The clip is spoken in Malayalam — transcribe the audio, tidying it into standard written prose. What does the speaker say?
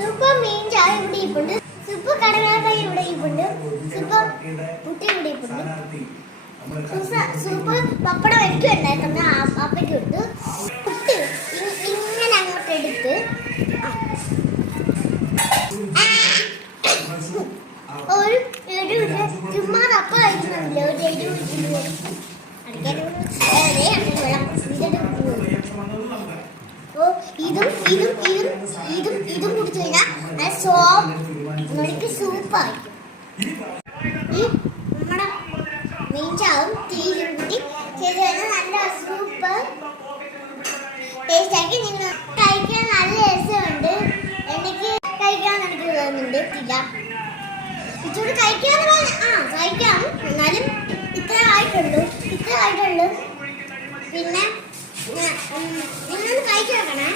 സൂപ്പർ മീൻ ചായ ഇവിടെ ഇരിപ്പുണ്ട്. സൂപ്പർ കടലക്കറി ഇവിടെ ഇരിപ്പുണ്ട്. സൂപ്പർ പുട്ടി ഇവിടെ ഇരിപ്പുണ്ട്. സൂപ്പർ പപ്പടം എനിക്ക് ഉണ്ടായിരുന്നു, അപ്പയ്ക്ക് ഇട്ടു. പുട്ടി ഇങ്ങനെ അങ്ങോട്ട് എടുത്ത് ഒരു ചുമ്മാ അപ്പം കഴിക്കുന്നില്ല. ഇതും കുടിച്ചു കഴിഞ്ഞാൽ സൂപ്പായിരിക്കും. നമ്മുടെ മീൻചാവും തീരും കൂട്ടി ചെയ്ത് കഴിഞ്ഞാൽ നല്ല സൂപ്പർ ടേസ്റ്റ് ആക്കി. നിങ്ങൾ കഴിക്കാൻ നല്ല രസമുണ്ട്. എനിക്ക് തോന്നുന്നുണ്ട് ഇല്ല ഇച്ചോട് കഴിക്കാന്ന് കഴിക്കാം. എന്നാലും ഇത്ര ആയിട്ടുള്ളൂ. പിന്നെ നിങ്ങളൊന്ന് കഴിച്ചു നോക്കണേ.